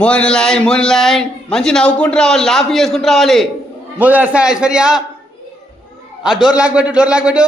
మోని line మంచి నవ్వుకుంటూ రావాలి, లాఫింగ్ చేసుకుంటూ రావాలి. మూడు వస్తా ఐశ్వర్య, ఆ డోర్ లాక్ పెట్టు.